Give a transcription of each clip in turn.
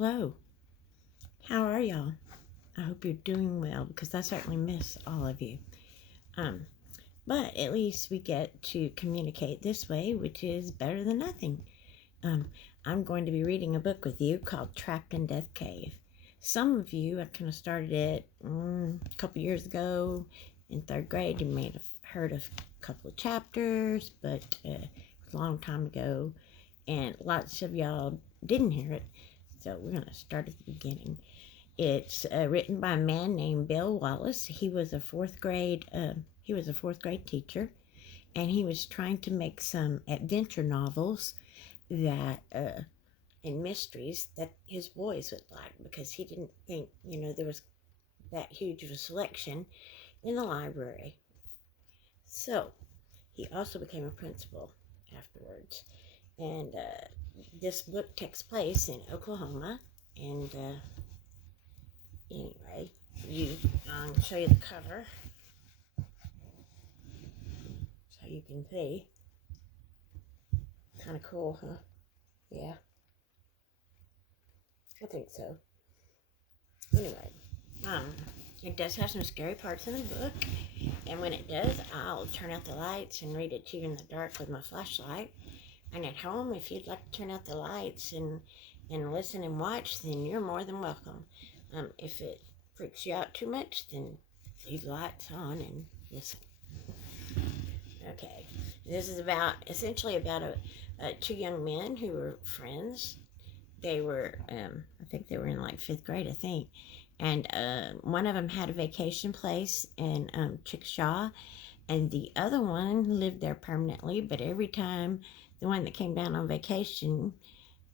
Hello, how are y'all? I hope you're doing well because I certainly miss all of you. Um, but at least we get to communicate this way, which is better than nothing. Um, I'm going to be reading a book with you called Trapped in Death Cave. Some of you, I kind of started it a couple years ago in third grade. You may have heard of a couple of chapters, but it was a long time ago, and lots of y'all didn't hear it. So we're going to start at the beginning. It's written by a man named Bill Wallace. He was a fourth grade teacher, and he was trying to make some adventure novels that and mysteries that his boys would like, because he didn't think there was that huge of a selection in the library. So he also became a principal afterwards, and this book takes place in Oklahoma. And anyway, I'll show you the cover so you can see. Kind of cool, huh? Yeah, I think so. Anyway, it does have some scary parts in the book, and when it does, I'll turn out the lights and read it to you in the dark with my flashlight. And at home, if you'd like to turn out the lights and listen and watch, then you're more than welcome. If it freaks you out too much, then leave the lights on and listen. Okay, this is essentially about two young men who were friends. They were, I think they were in like fifth grade, I think. And one of them had a vacation place in Chickasha, and the other one lived there permanently. But every time the one that came down on vacation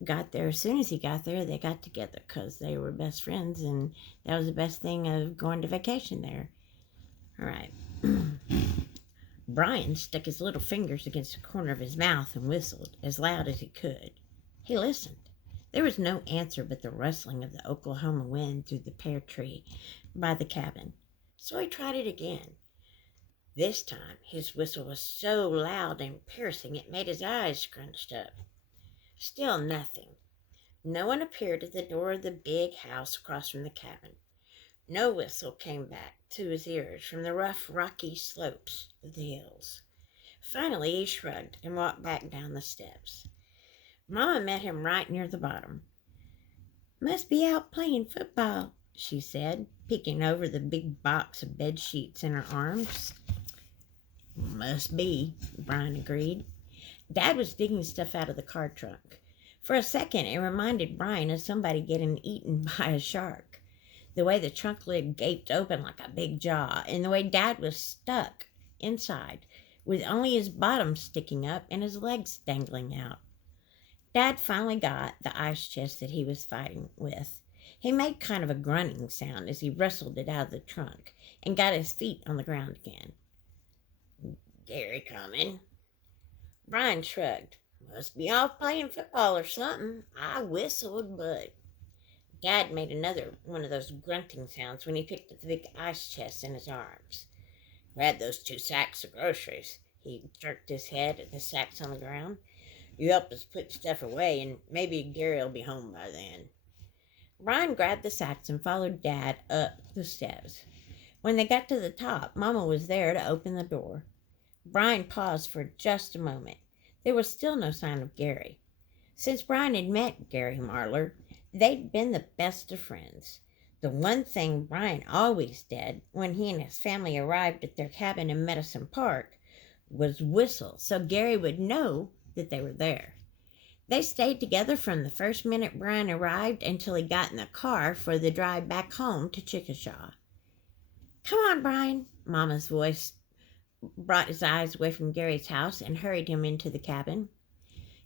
got there, as soon as he got there, they got together because they were best friends, and that was the best thing of going to vacation there. All right. Brian stuck his little fingers against the corner of his mouth and whistled as loud as he could. He listened. There was no answer but the rustling of the Oklahoma wind through the pear tree by the cabin. So he tried it again. This time his whistle was so loud and piercing it made his eyes scrunched up. Still nothing. No one appeared at the door of the big house across from the cabin. No whistle came back to his ears from the rough, rocky slopes of the hills. Finally he shrugged and walked back down the steps. Mama met him right near the bottom. "Must be out playing football," she said, peeking over the big box of bed sheets in her arms. "Must be," Brian agreed. Dad was digging stuff out of the car trunk. For a second, it reminded Brian of somebody getting eaten by a shark. The way the trunk lid gaped open like a big jaw, and the way Dad was stuck inside, with only his bottom sticking up and his legs dangling out. Dad finally got the ice chest that he was fighting with. He made kind of a grunting sound as he wrestled it out of the trunk and got his feet on the ground again. "Gary coming?" Brian shrugged. "Must be off playing football or something. I whistled, but..." Dad made another one of those grunting sounds when he picked up the big ice chest in his arms. "Grab those 2 sacks of groceries." He jerked his head at the sacks on the ground. "You help us put stuff away, and maybe Gary'll be home by then." Brian grabbed the sacks and followed Dad up the steps. When they got to the top, Mama was there to open the door. Brian paused for just a moment. There was still no sign of Gary. Since Brian had met Gary Marlar, they'd been the best of friends. The one thing Brian always did when he and his family arrived at their cabin in Medicine Park was whistle so Gary would know that they were there. They stayed together from the first minute Brian arrived until he got in the car for the drive back home to Chickasha. "Come on, Brian." Mama's voice brought his eyes away from Gary's house and hurried him into the cabin.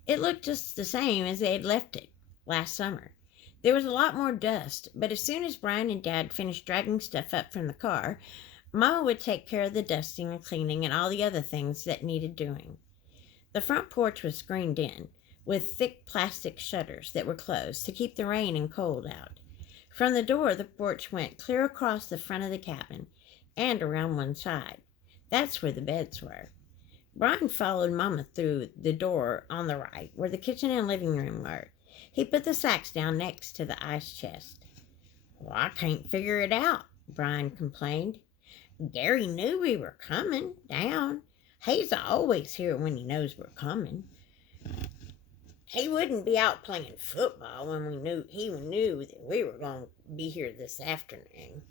It looked just the same as they had left it last summer. There was a lot more dust, but as soon as Brian and Dad finished dragging stuff up from the car, Mama would take care of the dusting and cleaning and all the other things that needed doing. The front porch was screened in, with thick plastic shutters that were closed to keep the rain and cold out. From the door, the porch went clear across the front of the cabin and around one side. That's where the beds were. Brian followed Mama through the door on the right, where the kitchen and living room were. He put the sacks down next to the ice chest. "Well, I can't figure it out," Brian complained. "Gary knew we were coming down. He's always here when he knows we're coming. He wouldn't be out playing football when he knew that we were going to be here this afternoon."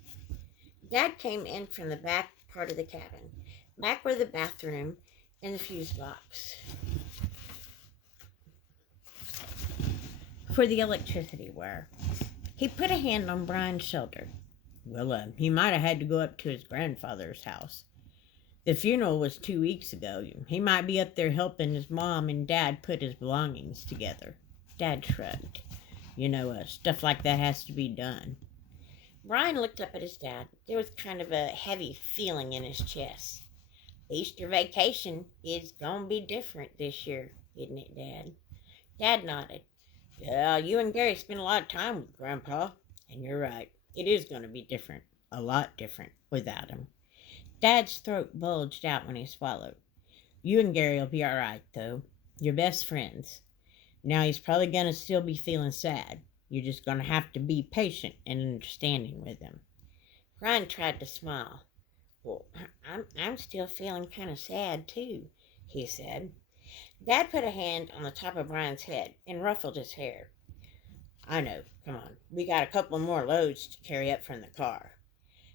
Dad came in from the back part of the cabin, back where the bathroom and the fuse box for the electricity were. He put a hand on Brian's shoulder. "Well, he might have had to go up to his grandfather's house. The funeral was 2 weeks ago. He might be up there helping his mom and dad put his belongings together." Dad shrugged. Stuff like that has to be done." Brian looked up at his dad. There was kind of a heavy feeling in his chest. "Easter vacation is going to be different this year, isn't it, Dad?" Dad nodded. "Yeah, you and Gary spend a lot of time with Grandpa, and you're right. It is going to be different, a lot different, without him." Dad's throat bulged out when he swallowed. "You and Gary will be all right, though. You're best friends. Now, he's probably going to still be feeling sad. You're just going to have to be patient and understanding with him." Brian tried to smile. "Well, I'm still feeling kind of sad, too," he said. Dad put a hand on the top of Brian's head and ruffled his hair. "I know. Come on. We got a couple more loads to carry up from the car."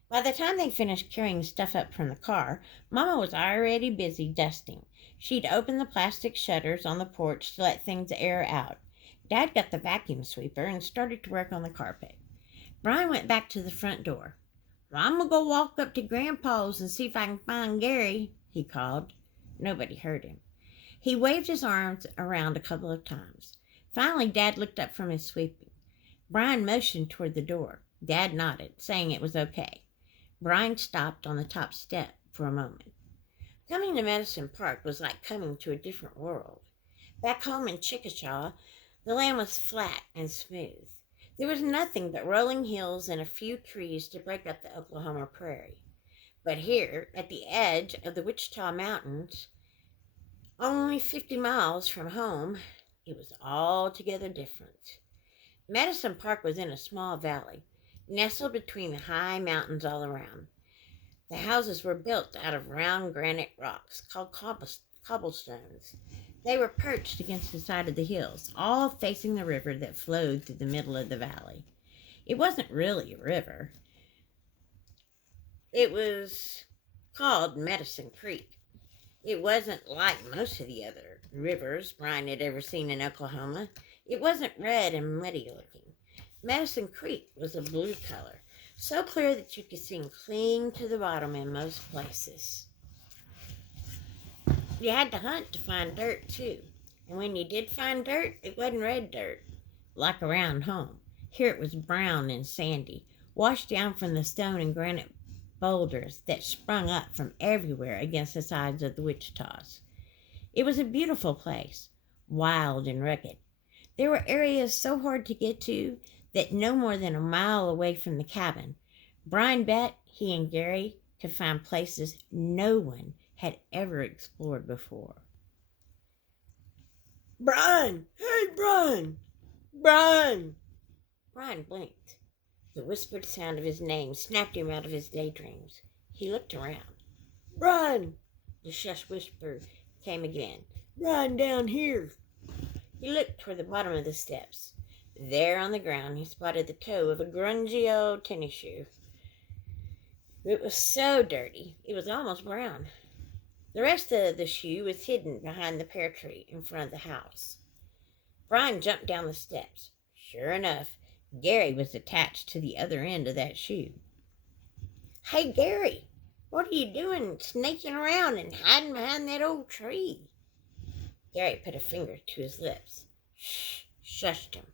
By the time they finished carrying stuff up from the car, Mama was already busy dusting. She'd opened the plastic shutters on the porch to let things air out. Dad got the vacuum sweeper and started to work on the carpet. Brian went back to the front door. "Well, I'm going to go walk up to Grandpa's and see if I can find Gary," he called. Nobody heard him. He waved his arms around a couple of times. Finally, Dad looked up from his sweeping. Brian motioned toward the door. Dad nodded, saying it was okay. Brian stopped on the top step for a moment. Coming to Medicine Park was like coming to a different world. Back home in Chickasha, the land was flat and smooth. There was nothing but rolling hills and a few trees to break up the Oklahoma prairie. But here, at the edge of the Wichita Mountains, only 50 miles from home, it was altogether different. Medicine Park was in a small valley, nestled between the high mountains all around. The houses were built out of round granite rocks called cobblestones. They were perched against the side of the hills, all facing the river that flowed through the middle of the valley. It wasn't really a river. It was called Medicine Creek. It wasn't like most of the other rivers Brian had ever seen in Oklahoma. It wasn't red and muddy looking. Medicine Creek was a blue color, so clear that you could see him cling to the bottom in most places. You had to hunt to find dirt, too. And when you did find dirt, it wasn't red dirt, like around home. Here it was brown and sandy, washed down from the stone and granite boulders that sprung up from everywhere against the sides of the Wichitas. It was a beautiful place, wild and rugged. There were areas so hard to get to that no more than a mile away from the cabin, Brian bet he and Gary could find places no one had ever explored before. "Brian! Hey, Brian! Brian!" Brian blinked. The whispered sound of his name snapped him out of his daydreams. He looked around. "Brian!" The shush whisper came again. "Brian, down here!" He looked toward the bottom of the steps. There on the ground he spotted the toe of a grungy old tennis shoe. It was so dirty, it was almost brown. The rest of the shoe was hidden behind the pear tree in front of the house. Brian jumped down the steps. Sure enough, Gary was attached to the other end of that shoe. "Hey, Gary, what are you doing snaking around and hiding behind that old tree?" Gary put a finger to his lips. Shushed him.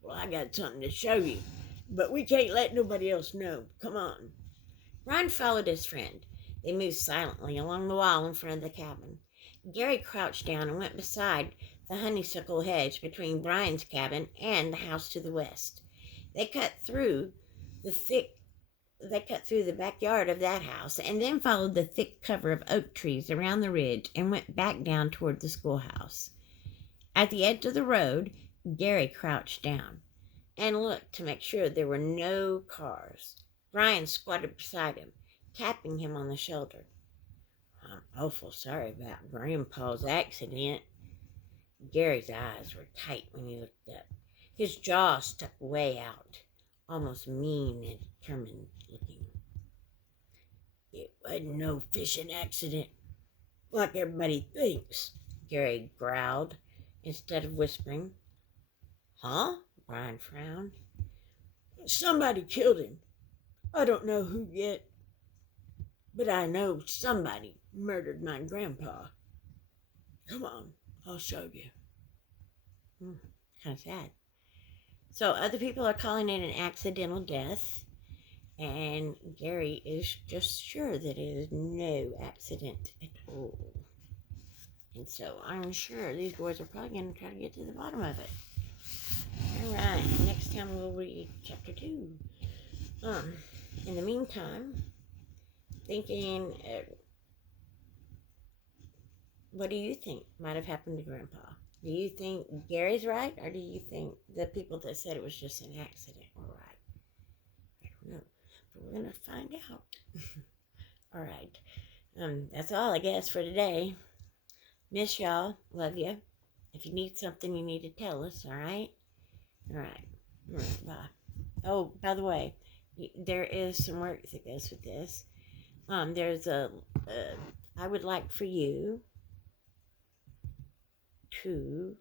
"Well, I got something to show you, but we can't let nobody else know. Come on." Brian followed his friend. They moved silently along the wall in front of the cabin. Gary crouched down and went beside the honeysuckle hedge between Brian's cabin and the house to the west. They cut through the backyard of that house and then followed the thick cover of oak trees around the ridge and went back down toward the schoolhouse. At the edge of the road, Gary crouched down and looked to make sure there were no cars. Brian squatted beside him, tapping him on the shoulder. I'm awful sorry about Grandpa's accident. Gary's eyes were tight when he looked up. His jaw stuck way out, almost mean and determined looking. It wasn't no fishing accident, like everybody thinks, Gary growled instead of whispering. Huh? Brian frowned. Somebody killed him. I don't know who yet, but I know somebody murdered my grandpa. Come on, I'll show you. Kind of sad. So other people are calling it an accidental death, and Gary is just sure that it is no accident at all. And so I'm sure these boys are probably going to try to get to the bottom of it. All right, next time we'll read chapter 2. In the meantime, thinking, what do you think might have happened to Grandpa? Do you think Gary's right, or do you think the people that said it was just an accident were right? I don't know, but we're gonna find out. All right, that's all I guess for today. Miss y'all, love you. If you need something, you need to tell us. All right. All right, bye. Oh, by the way, there is some work that goes with this. There's I would like for you to